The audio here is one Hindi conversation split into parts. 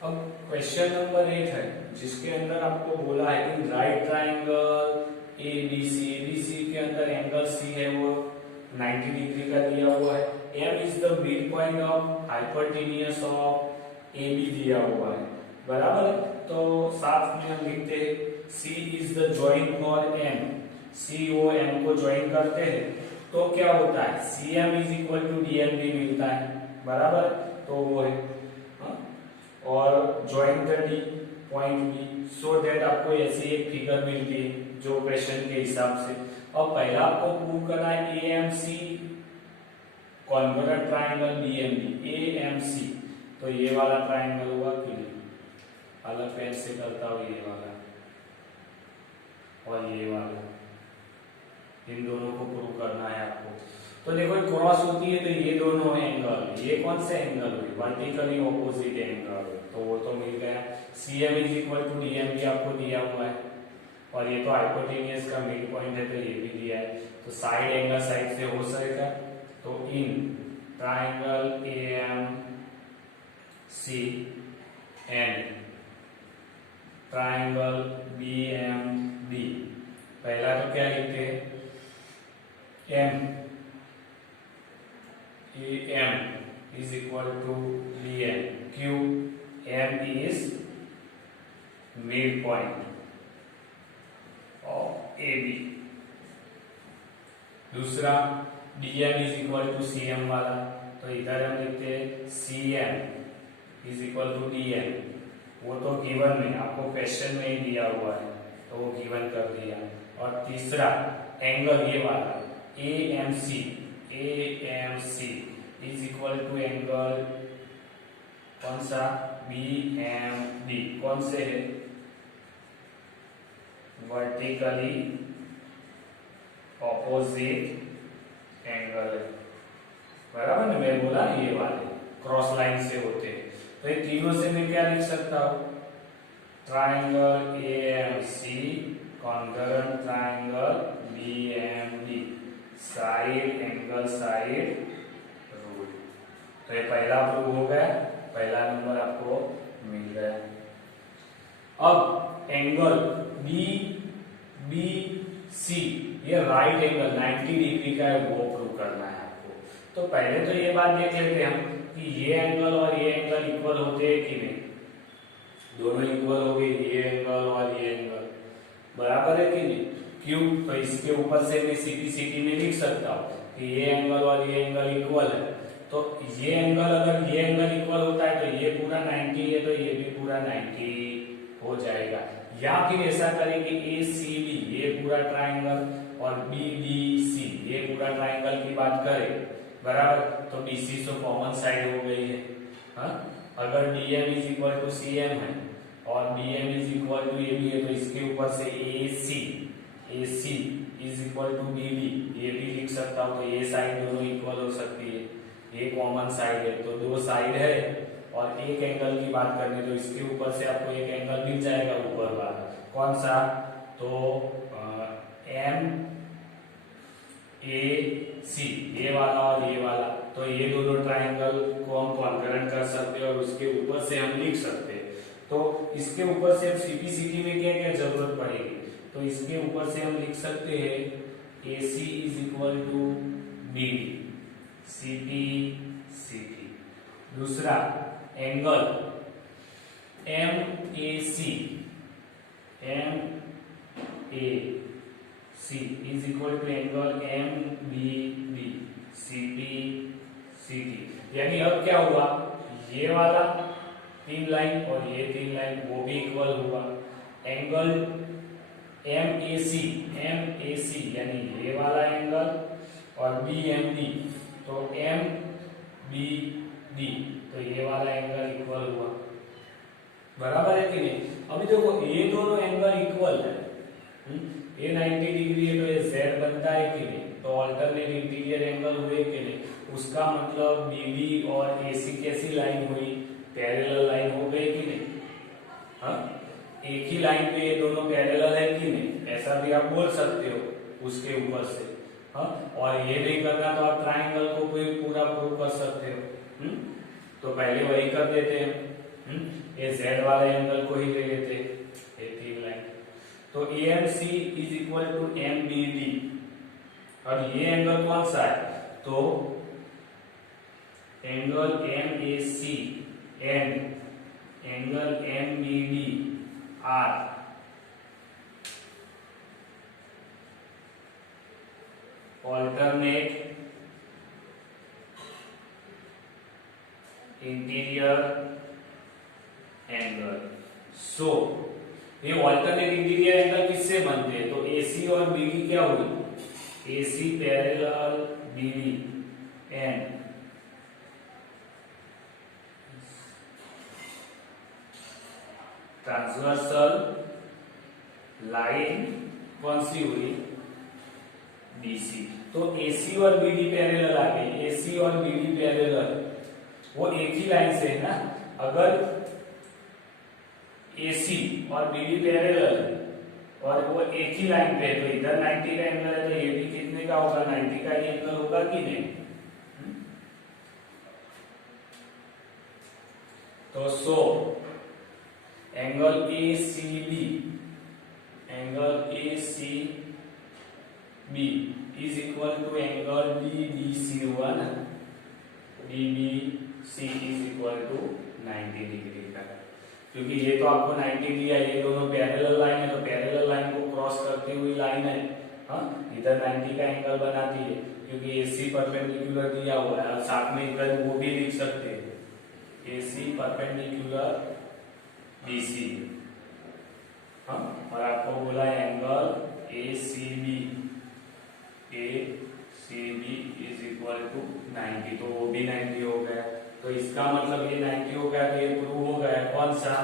अब क्वेश्चन नंबर 8 है जिसके अंदर आपको बोला है इन राइट ट्राइंगल एबीसी के अंदर एंगल सी है वो 90 डिग्री का दिया हुआ है। M is the mid point of hypotenuse of AB दिया हुआ है, बराबर। तो साथ में हम लिखते हैं C is the join for M, C O M को ज्वाइन करते हैं तो क्या होता है C M is equal to D M भी मिलता है, बराबर। तो वो है और join the D point B so that आपको ऐसी एक फिगर मिलती है जो क्वेश्चन के हिसाब से। और पहला आपको प्रूव करना है AMC congruent triangle BMB AMC, तो ये वाला ट्राइंगल हुआ कि नहीं, अलग पेन से करता हूं ये वाला और ये वाला, इन दोनों को प्रूव करना है आपको। तो देखो क्रॉस होती है तो ये दोनों एंगल, ये कौन से एंगल हुई वर्टिकली ऑपोजिट एंगल, तो वो तो मिल गया। CM is equal to DM भी आपको दिया हुआ है और ये तो हाइपोटेन्यूज का मिड पॉइंट है तो ये भी दिया है। तो साइड एंगल साइड से हो सकेगा, तो in triangle AM C and triangle BMD, पहला तो क्या लिखते हैं M M is equal to dm, q m is midpoint of AB। दूसरा dm is equal to cm वाला, तो इधर हम लिखते हैं cm is equal to dm, वो तो गिवन में आपको क्वेश्चन में ही दिया हुआ है तो वो गिवन कर दिया। और तीसरा एंगल ये वाला AMC is equal to angle कौन सा BMD, कौन से है वर्टिकली ऑपोजिट एंगल है, बराबर ना। मैं बोला ये वाले क्रॉस लाइन से होते हैं तो ये तीनों से मैं क्या लिख सकता हूं triangle AMC congruent triangle BMD side angle side rule. तो ये पहला प्रूव हो गया, पहला नंबर आपको मिल गया। अब एंगल BBC ये राइट एंगल 90 डिग्री का है वो प्रूव करना है आपको। तो पहले तो ये बात देख लेते हैं हम कि ये एंगल और ये एंगल इक्वल होते हैं कि नहीं, दोनों इक्वल हो गए, ये एंगल और ये एंगल बराबर है कि नहीं, क्यों। तो इसके ऊपर से मैं सीधी में लिख सकता हूँ कि ये एंगल और ये एंगल इक्वल है। तो ये एंगल अगर ये एंगल इक्वल होता है तो ये पूरा 90 है तो ये भी पूरा 90 हो जाएगा। या फिर ऐसा करें कि ACB ये पूरा ट्राइंगल और BBC ये पूरा ट्राइंगल की बात करें, बराबर। तो BC तो कॉमन साइड हो गई है, हाँ? अगर DM is equal to CM है और BM is equal to AB है तो इसके ऊपर से AC is equal to BB ये भी लिख सकता हूँ। तो ये साइड दोनों इक्वल हो सकती है, ये कॉमन साइड है तो दो साइड है और एक एंगल की बात करें तो इसके ऊपर से आपको एक एंगल मिल जाएगा ऊपर वाला, कौन सा, तो MAC ये वाला और ये वाला। तो ये दोनों ट्राइंगल को हम कॉन्ग्रुएंट कर सकते हैं और उसके ऊपर से हम लिख सकते हैं। तो इसके ऊपर से सीपी में क्या क्या जरूरत पड़ेगी, तो इसके ऊपर से हम लिख सकते हैं AC is equal to BD CP। दूसरा angle MAC is equal to angle MBD CP। यानी अब क्या हुआ, ये वाला 3 लाइन और ये 3 लाइन वो भी इक्वल हुआ। एंगल MAC यानी ये वाला एंगल और BMD तो MBD तो ये वाला एंगल इक्वल हुआ, बराबर है कि नहीं। अभी देखो ये दोनों एंगल इक्वल है, ये 90 डिग्री है तो ये Z बनता है कि नहीं, तो अल्टरनेट इंटीरियर एंगल हुए कि नहीं। उसका मतलब BB और AC कैसी लाइन हुई, पैरेलल लाइन हो गई कि नहीं, हाँ? एक ही लाइन पे ये दोनों पैरेलल है कि नहीं, ऐसा भी आप बोल सकते हो उसके ऊपर से, हाँ? और ये नहीं करना तो आप ट्राइंगल को भी पूरा प्रूव कर सकते हो। तो पहले वही कर देते हैं। ये z वाले एंगल को ही ले लेते, ये तीन लाइन। तो AMC is equal to MBD, और ये एंगल कौन सा है, तो angle MAC and angle MBD are alternate interior angle. So ये ऑल्टरनेट इंटीरियर एंगल किससे बनते हैं, तो AC और BD क्या हुई, AC parallel BD and transversal line कौन सी हुई, BC। तो AC और BD पैरेलल आ गई, AC और BD पैरेलल वो एक ही लाइन से है ना। अगर AC और BD पैरेलल और वो एक ही लाइन पे, तो इधर 90 का एंगल है, तो ये भी कितने का होगा, 90 का ही एंगल होगा कि नहीं। तो so angle ACB is equal to angle DBC हुआ ना, DBC is equal to 90 degree का, क्योंकि ये तो आपको 90 दिया, ये दोनों पैरेलल लाइन है, तो पैरेलल लाइन को क्रॉस करती हुई लाइन है, हाँ इधर 90 का एंगल बनाती है, क्योंकि AC परपेंडिकुलर दिया हुआ है, और साथ में इधर वो भी लिख सकते हैं, AC परपेंडिकुलर BC, हाँ, और आपको बोला angle ACB is equal to 90, तो वो भी 90 हो गया। तो इसका मतलब ये 90 हो गया, तो ये प्रूव हो गया कौन सा,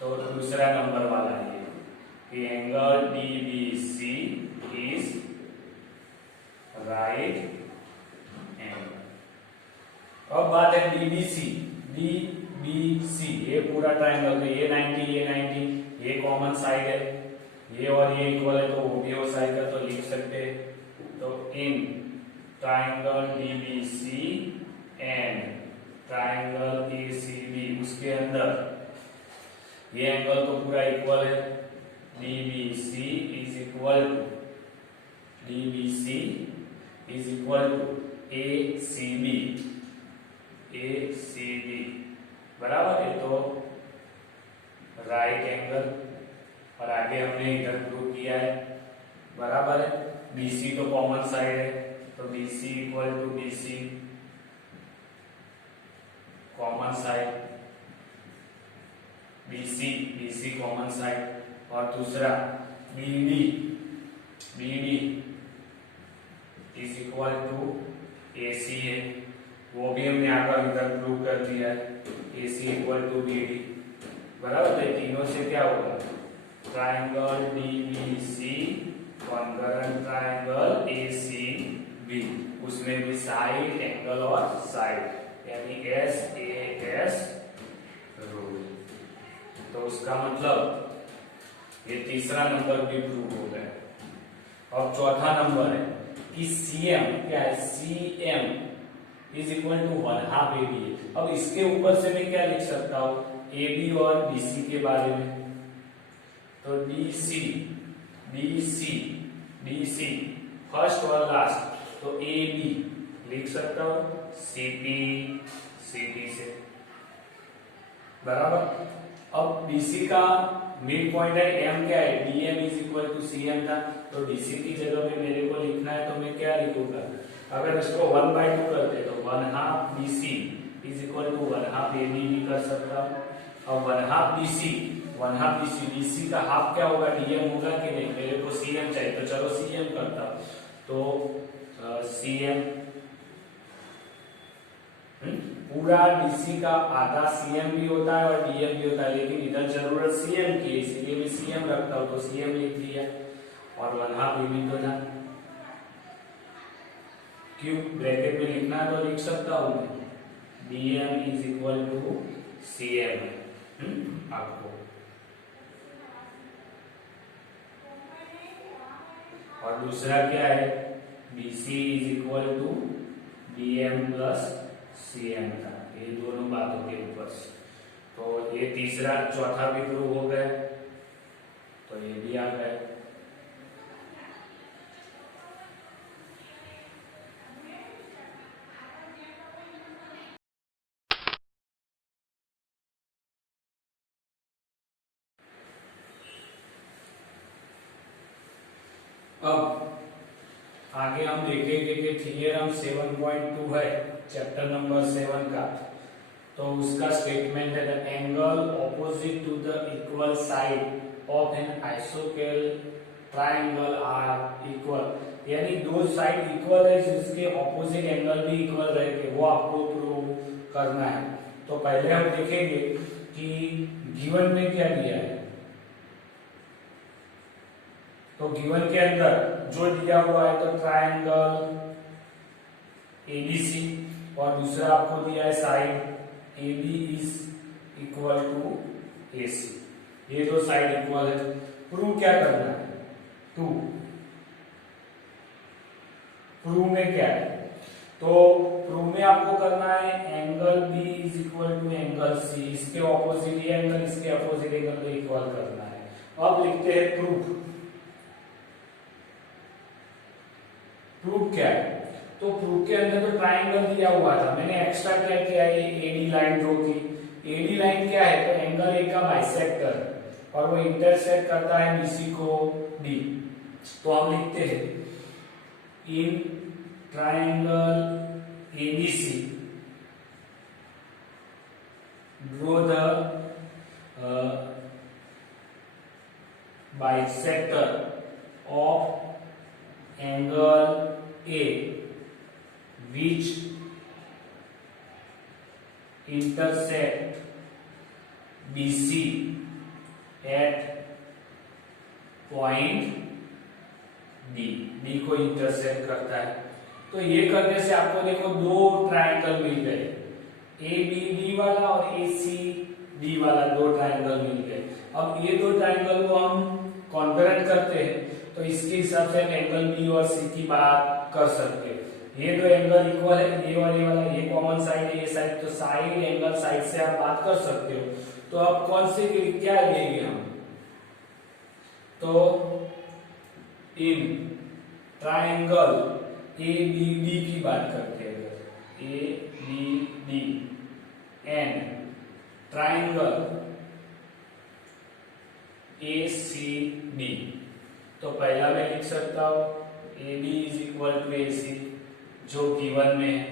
तो दूसरा नंबर वाला ये कि angle DBC is right angle. अब बात है DBC, ये पूरा ट्राइंगल, तो ये 90 ये कॉमन साइड है, ये और ये इक्वल है, तो वो भी हो साइड का, तो लिख सकते हैं। तो in triangle DBC and triangle ACB, उसके अंदर ये एंगल तो पूरा इक्वल है, DBC is equal to ACB बराबर है, तो राइट एंगल, और आगे हमने इधर प्रूव किया है बराबर है। BC तो कॉमन साइड है, तो BC equal to BC common side, BC common side, और दूसरा BD is equal to AC है, वो भी हमने आकर इधर प्रूव कर दिया है, AC इक्वल टू BD बराबर है। तीनों से क्या होगा, triangle DBC concurrent triangle ACB, उसमें भी साइड एंगल और साइड, यानी SAS रूल। तो उसका मतलब ये तीसरा नंबर भी प्रूव हो गया। अब चौथा नंबर है कि CM क्या है, CM is equal to 1/2 AB। अब इसके ऊपर से मैं क्या लिख सकता हूं, AB और BC के बारे में, तो BC फर्स्ट और लास्ट, तो AB लिख सकता हूं CP से बराबर। अब BC का मिड पॉइंट है M क्या है, DM is equal to CM था, तो DC की जगह में मेरे को लिखना है, तो मैं क्या लिखूंगा, अगर इसको 1/2 करते तो 1/2 BC is equal to 1/2 AB भी कर सकता हूँ। अब 1/2 BC का हाफ क्या होगा, DM होगा कि नहीं, मेरे को CM चाहिए, तो चलो CM करता हूं, तो CM पूरा DC का आधा CM भी होता है और DM भी होता है, लेकिन इधर जरूरत CM की है, इसलिए मैं CM रखता हूं, तो CM लिख दिया, और 1/2 AB तो ना, क्यों ब्रैकेट में लिखना है तो लिख सकता हूं मैं, DM is equal to CM आपको, और दूसरा क्या है, BC is equal to DM plus CM का, ये दोनों बातों के ऊपर से। तो ये तीसरा चौथा भी प्रूव हो गया, तो ये भी आ गया। अब आगे हम देखेंगे कि थ्योरम 7.2 है चैप्टर नंबर 7 का, तो उसका स्टेटमेंट है the angle opposite to the equal side of an isosceles triangle are equal, यानी दो साइड इक्वल है जिसके ऑपोजिट एंगल भी इक्वल रहेंगे, वो आपको प्रूव करना है। तो पहले हम देखेंगे कि गिवन में क्या दिया है। तो गिवन के अंदर जो दिया हुआ है तो ट्रायंगल एबीसी, और दूसरा आपको दिया है side AB is equal to AC, ये दो साइड इक्वल है। प्रूव क्या करना है, प्रूव में क्या है, तो प्रूव में आपको करना है angle B is equal to angle C, इसके ऑपोजिट ये एंगल इसके ऑपोजिट एंगल को इक्वल करना है। अब लिखते हैं प्रूफ। प्रूफ क्या है, तो प्रूफ के अंदर तो ट्रायंगल दिया हुआ था, मैंने एक्स्ट्रा क्या किया है, एडी लाइन ड्रॉ की। एडी लाइन क्या है, तो एंगल ए का बाइसेक्टर और वो इंटरसेक्ट करता है बीसी को डी। तो हम लिखते हैं in triangle ABC draw the bisector of angle A which intersect BC at point D, D को इंटरसेक्ट करता है। तो ये करने से आपको देखो दो ट्रायंगल मिल गए, ABD वाला और ACD वाला, दो ट्रायंगल मिल गए। अब ये दो ट्रायंगल को हम कॉन्करेंट करते हैं, तो इसके हिसाब से एंगल बी और सी की बात कर सकते हैं। ये दो एंगल इक्वल है, ये और ये वाला, ये कॉमन साइड है, ये साइड, तो साइड एंगल साइड से आप बात कर सकते हो। तो अब कौन से क्या लेंगे हम, तो इन ट्रायंगल ABD की बात करते हैं, ABD एंड ट्रायंगल ACD। तो पहला मैं लिख सकता हूं AB is equal to AC जो गिवन में है।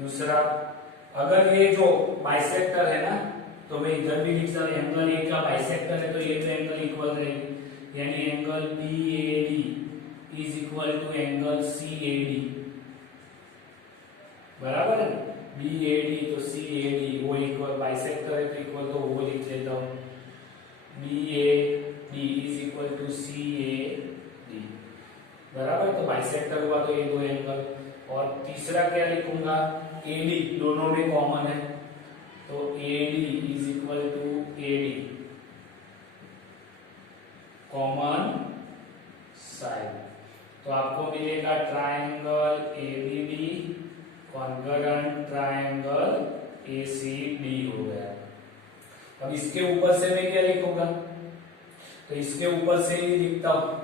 दूसरा, अगर ये जो बाइसेक्टर है ना, तो मैं इधर भी लिख सकता हूं, एंगल ए का बाइसेक्टर है तो ये तो एंगल इक्वल रहेगी, यानी angle BAD is equal to angle CAD, बराबर है। BAD तो CAD वो इक्वल, बाइसेक्टर है तो इक्वल, तो वो लिख लेता हूं BAD is equal to CAD, बराबर। तो बाइसेक्टर हुआ तो ये दो एंगल। और तीसरा क्या लिखूंगा, AD दोनों में कॉमन है, तो AD is equal to AD common side. तो आपको मिलेगा triangle ABD concurrent triangle ACD हो गया। अब इसके ऊपर से मैं क्या लिखूंगा, तो इसके ऊपर से ही लिखता हूं,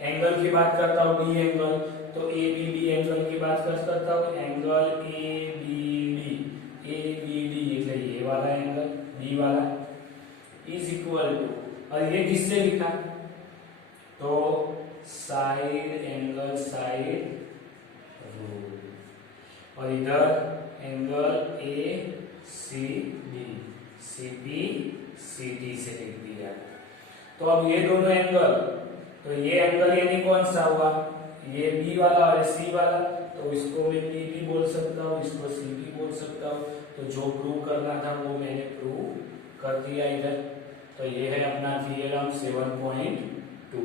एंगल की बात करता हूं डी एंगल, तो ABD एंगल की बात करता हूं, एंगल ABD એટલે ये वाला एंगल बी वाला इज इक्वल टू, और ये किससे लिखा, तो साइड एंगल साइड रूल, और इधर एंगल ACD CP CT से लिख दिया। तो अब ये दोनों एंगल, तो ये एंगल यानी कौन सा हुआ, ये B वाला और C वाला, तो इसको मैं PP बोल सकता हूँ, इसको CP बोल सकता हूँ। तो जो प्रूव करना था वो मैंने प्रूव कर दिया इधर। तो ये है अपना थ्योरम 7.2।